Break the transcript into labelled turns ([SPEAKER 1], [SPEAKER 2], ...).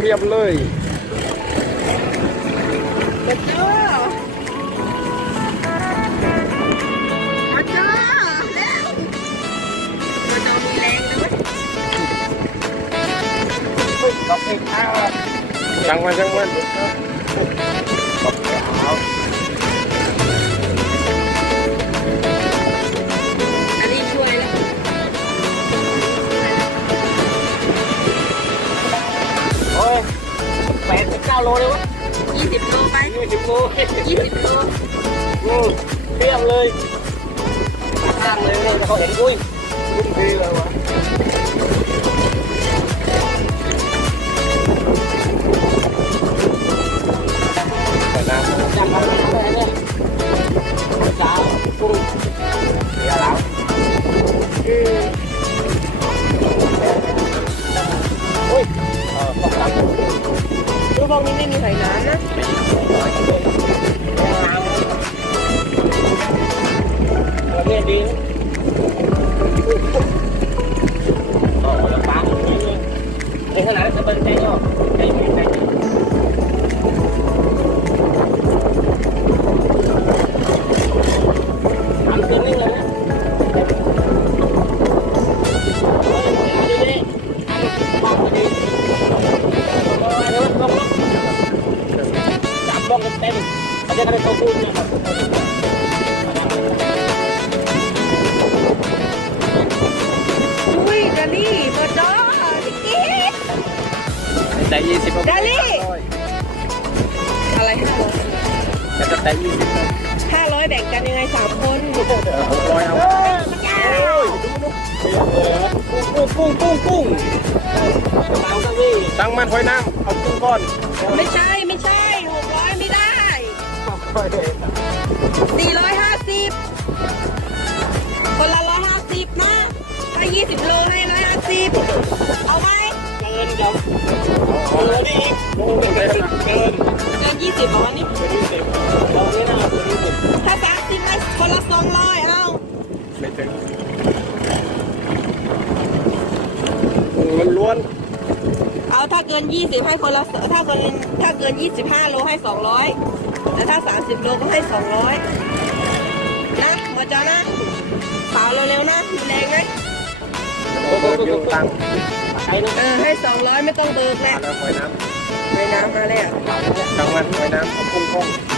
[SPEAKER 1] เรียบเลย
[SPEAKER 2] มาจ้ามาจ้าเร็วมาจ้ามีแรงนะเว้ย
[SPEAKER 1] ดอกเอกข้าวจังมันจังมัน โลเลยวะ
[SPEAKER 2] ยี่สิบโลไป
[SPEAKER 1] ยี่สิบโล
[SPEAKER 2] ยี่สิบโล
[SPEAKER 1] อืมเรียบเลยตั้งเลยเนี่ยเขาเห็นอุ้ยรุ่นดีเลยวะ กนี้
[SPEAKER 2] ไม่มีหอยน้ำนะ
[SPEAKER 1] เราเนี่ยดีก็เราปาเองขนาดจะเป็นใจย่อใเขาจะได้เข้าพูด
[SPEAKER 2] อุ้ยดาลี่มาจ้าพี่กิ๊ก
[SPEAKER 1] แต่ยี่สิบ
[SPEAKER 2] ดาลี่อะไรห้าร้อย
[SPEAKER 1] จะจะแต่ยี่สิบ
[SPEAKER 2] ห้าร้อยแบ่งกันยังไงสามคน
[SPEAKER 1] หกร้อยเอากุ้งกุ้งกุ้งกุ้งตั้งมันหอยน้ำเอากุ้งก้อน
[SPEAKER 2] ไม่ใช่ สี่ร้อยห้าสิบคนละร้อยห้าสิบนะถ้ายี่สิบโลให้ร้อยห้าสิบเอาไหม
[SPEAKER 1] เกินจังโอ้ดีอีกโอ้เกินเกิน
[SPEAKER 2] เกินยี่สิบเอาวันนี้
[SPEAKER 1] ยี่สิบเราไม่น่าตัวยี่สิบ
[SPEAKER 2] ถ้าสามสิบให้คนละสองร้อยเอา
[SPEAKER 1] ไม่ถึงมันล้วน
[SPEAKER 2] เอาถ้าเกินยี่สิบให้คนละถ้าเกินถ้าเกินยี่สิบห้าโลให้สองร้อยแต่ถ้าสามสิบโลก็ให้สองร้อยนะหมดจ้านะเปล่าเร็วๆนะมีแรงไหม
[SPEAKER 1] เกินอยู่ตังไอ้นะ
[SPEAKER 2] เออให้สองร้อยไม่ต้องเบิกแหละ
[SPEAKER 1] แล้วหอยน้
[SPEAKER 2] ไปน้ำมาแล้วำ
[SPEAKER 1] ตั้งมันหอยน้ำเอากุ้งก้อน
[SPEAKER 2] ใช่ไหมปลาก็เยอะกุ้งก็เ